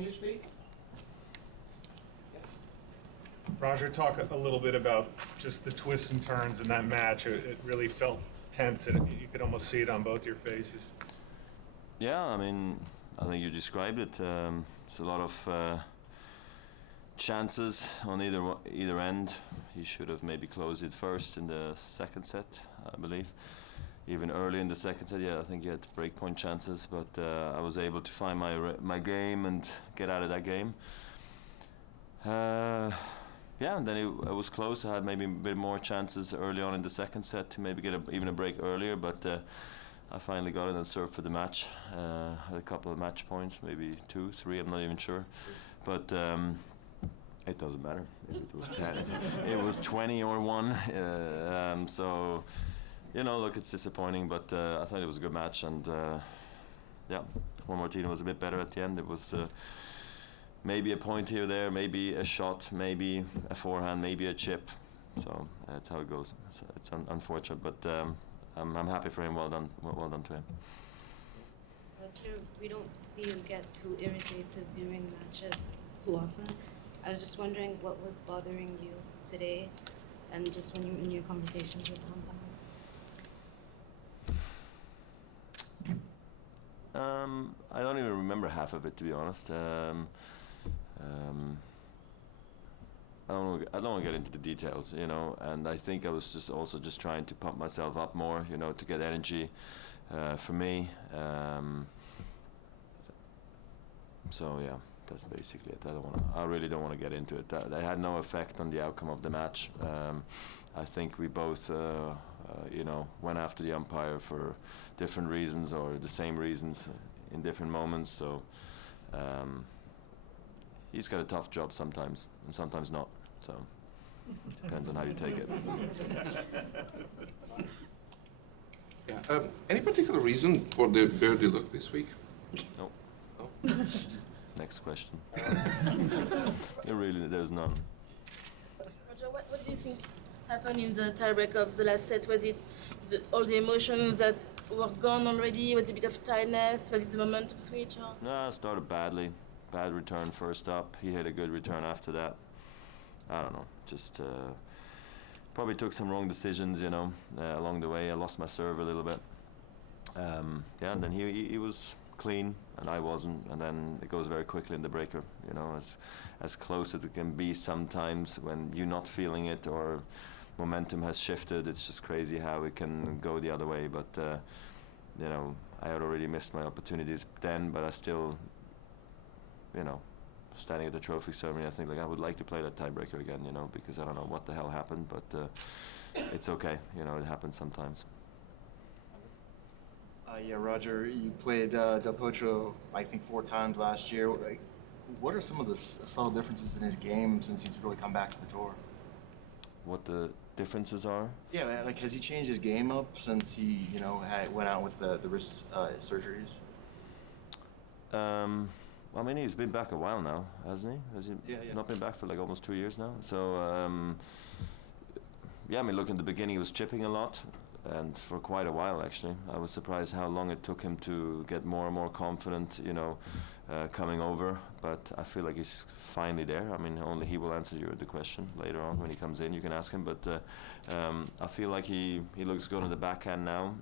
staying your space. Roger, talk a little bit about just the twists and turns in that match. It really felt tense, and you could almost see it on both your faces. Yeah, I mean, I think you described it. It's a lot of chances on either end. He should have maybe closed it first in the second set, I believe. Even early in the second set, yeah, I think he had breakpoint chances, but I was able to find my game and get out of that game. Yeah, and then it was close. I had maybe a bit more chances early on in the second set to maybe get even a break earlier, but I finally got it and served for the match. Had a couple of match points, maybe 2, 3, I'm not even sure. But it doesn't matter if it was 10, it was 20 or 1. So, you know, look, it's disappointing, but I thought it was a good match, and yeah, Juan Martino was a bit better at the end. It was maybe a point here or there, maybe a shot, maybe a forehand, maybe a chip. So that's how it goes. It's unfortunate, but I'm happy for him. Well done to him. We don't see you get too irritated during matches too often. I was just wondering what was bothering you today, and just when you were in your conversations with umpire. I don't even remember half of it, to be honest. I don't want to get into the details, you know, and I think I was just trying to pump myself up more, you know, to get energy for me. So yeah, that's basically it. I really don't want to get into it. That had no effect on the outcome of the match. I think we both, you know, went after the umpire for different reasons or the same reasons in different moments. So he's got a tough job sometimes, and sometimes not. So depends on how you take it. Yeah. Any particular reason for the birdie look this week? No. No? Next question. There's none. Roger, what do you think happened in the tiebreak of the last set? Was it all the emotions that were gone already? Was it a bit of tiredness? Was it the momentum switch? Or? No, I started badly. Bad return first up. He had a good return after that. I don't know. Just probably took some wrong decisions, you know, along the way. I lost my serve a little bit. Yeah, and then he was clean and I wasn't, and then it goes very quickly in the breaker, you know, as close as it can be sometimes when you're not feeling it or momentum has shifted. It's just crazy how it can go the other way, but you know, I had already missed my opportunities then, but I still, you know, standing at the trophy ceremony, I think like I would like to play that tiebreaker again, you know, because I don't know what the hell happened, but it's okay, you know, it happens sometimes. Yeah, Roger, you played Del Potro, I think, 4 times last year. What are some of the subtle differences in his game since he's really come back to the tour? What the differences are? Yeah, like has he changed his game up since he, you know, went out with the wrist surgeries? I mean, he's been back a while now, hasn't he? Has he Yeah. not been back for like almost 2 years now? So, yeah, I mean, look, in the beginning he was chipping a lot, and for quite a while actually. I was surprised how long it took him to get more and more confident, you know, coming over. But I feel like he's finally there. I mean, only he will answer you the question later on when he comes in. You can ask him, but I feel like he looks good on the backhand now,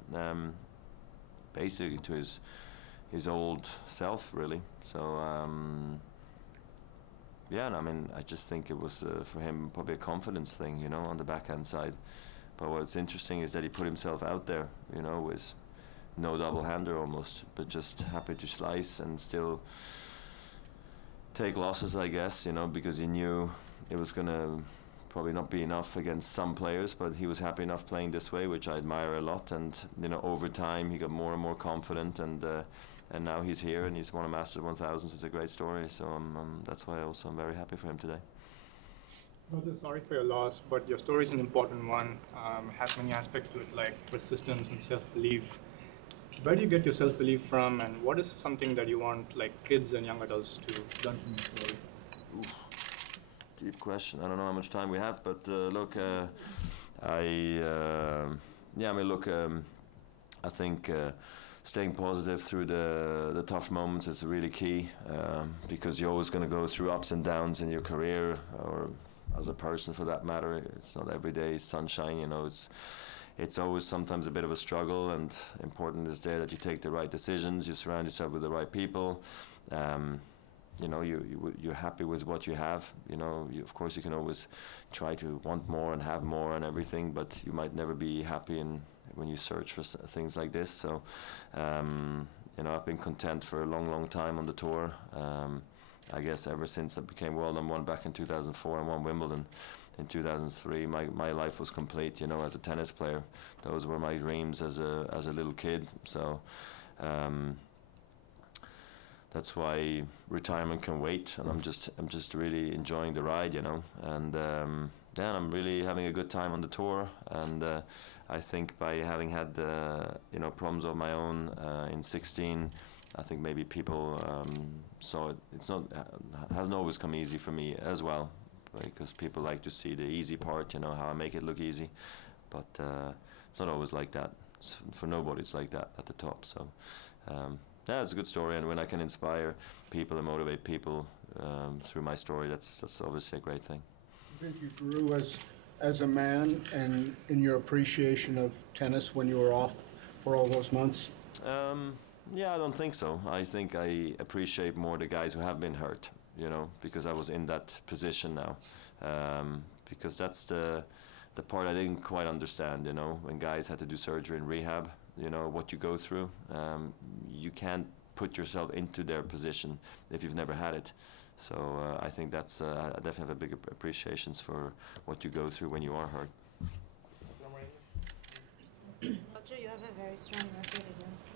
basically to his old self, really. So yeah, and I mean, I just think it was for him probably a confidence thing, you know, on the backhand side. But what's interesting is that he put himself out there, you know, with no double-hander almost, but just happy to slice and still take losses, I guess, you know, because he knew it was gonna probably not be enough against some players, but he was happy enough playing this way, which I admire a lot. And you know, over time he got more and more confident, and now he's here and he's won a Masters 1000s. It's a great story, so that's why I'm very happy for him today. Roger, sorry for your loss, but your story is an important one. Has many aspects to it, like persistence and self-belief. Where do you get your self-belief from, and what is something that you want, like kids and young adults, to learn from your story? Oof. Deep question. I don't know how much time we have, but look, I mean, look, I think staying positive through the tough moments is really key, because you're always going to go through ups and downs in your career, or as a person for that matter. It's not every day sunshine, you know. It's always sometimes a bit of a struggle, and important is there that you take the right decisions, you surround yourself with the right people. You know, you're happy with what you have. You know, of course you can always try to want more and have more and everything, but you might never be happy when you search for things like this. So, you know, I've been content for a long time on the tour. I guess ever since I became world number one back in 2004 and won Wimbledon in 2003, my life was complete, you know, as a tennis player. Those were my dreams as a little kid. So that's why retirement can wait, and I'm just really enjoying the ride, you know. And yeah, I'm really having a good time on the tour. And I think by having had you know, problems of my own in 16, I think maybe people saw it. Hasn't always come easy for me as well, because people like to see the easy part, you know, how I make it look easy. But it's not always like that. For nobody it's like that at the top. So yeah, it's a good story, and when I can inspire people and motivate people through my story, that's obviously a great thing. Do you think you grew as a man and in your appreciation of tennis when you were off for all those months? Yeah, I don't think so. I think I appreciate more the guys who have been hurt, you know, because I was in that position now. Because that's the part I didn't quite understand, you know, when guys had to do surgery and rehab, you know, what you go through. You can't put yourself into their position if you've never had it. So I think that's, I definitely have a big appreciations for what you go through when you are hurt. Roger, you have a very strong record against him.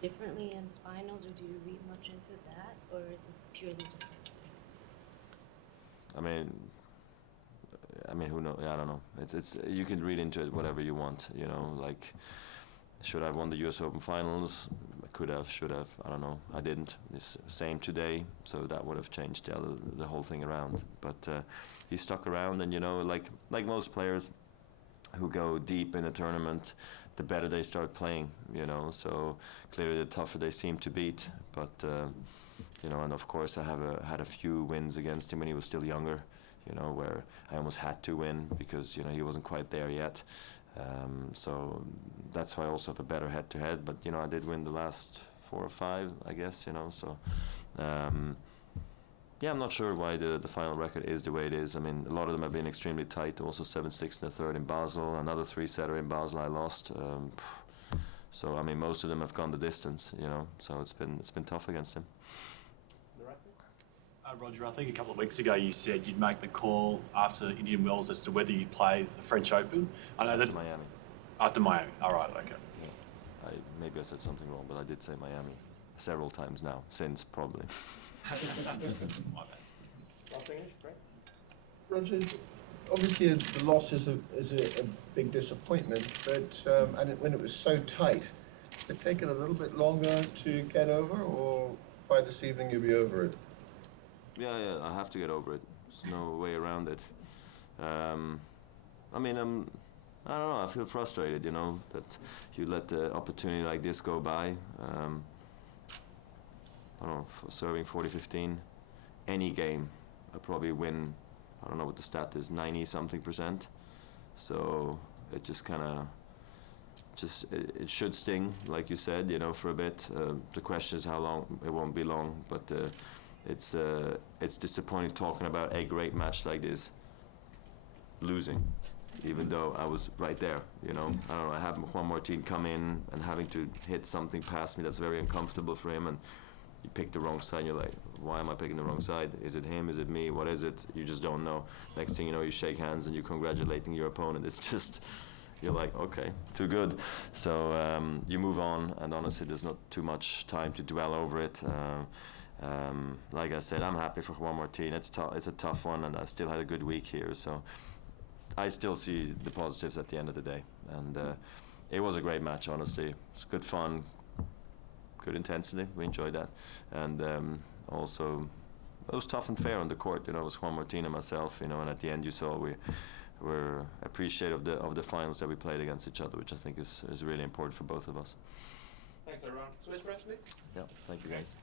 Differently in finals, or do you read much into that, or is it purely just a statistic? I mean, who knows? I don't know. It's you can read into it whatever you want. You know, like, should I have won the U.S. Open finals? I could have, should have. I don't know. I didn't. It's same today, so that would have changed the whole thing around. But he stuck around, and you know, like most players who go deep in a tournament, the better they start playing. You know, so clearly the tougher they seem to beat. But you know, and of course I had a few wins against him when he was still younger. You know, where I almost had to win because, you know, he wasn't quite there yet. So that's why I also have a better head-to-head. But, you know, I did win the last 4 or 5, I guess, you know. So, yeah, I'm not sure why the final record is the way it is. I mean, a lot of them have been extremely tight. Also 7-6 in the third in Basel. Another 3-setter in Basel I lost. So, I mean, most of them have gone the distance, you know. So it's been tough against him. Roger, I think a couple of weeks ago you said you'd make the call after Indian Wells as to whether you'd play the French Open. I know that Miami. After Miami. All right, okay. Yeah. Maybe I said something wrong, but I did say Miami several times now, since probably. My bad. I'll finish, great. Roger, obviously the loss is a big disappointment, but when it was so tight, did it take it a little bit longer to get over, or by this evening you'll be over it? Yeah, I have to get over it. There's no way around it. I mean, I don't know, I feel frustrated, you know, that you let the opportunity like this go by. I don't know, serving 40-15, any game, I probably win, I don't know what the stat is, 90-something%. So it just kind of, it should sting, like you said, you know, for a bit. The question is how long. It won't be long, but it's disappointing talking about a great match like this, losing, even though I was right there, you know. I don't know, I have Juan Martín come in and having to hit something past me that's very uncomfortable for him, and you pick the wrong side, and you're like, why am I picking the wrong side? Is it him? Is it me? What is it? You just don't know. Next thing you know, you shake hands and you're congratulating your opponent. It's just, you're like, okay, too good. So you move on, and honestly, there's not too much time to dwell over it. Like I said, I'm happy for Juan Martín. It's a tough one, and I still had a good week here. So I still see the positives at the end of the day. And it was a great match, honestly. It's good fun, good intensity. We enjoyed that. And also, it was tough and fair on the court. You know, it was Juan Martín and myself. You know, and at the end, you saw we're appreciative of the finals that we played against each other, which I think is really important for both of us. Thanks, everyone. Swiss press, please. Yeah, thank you guys.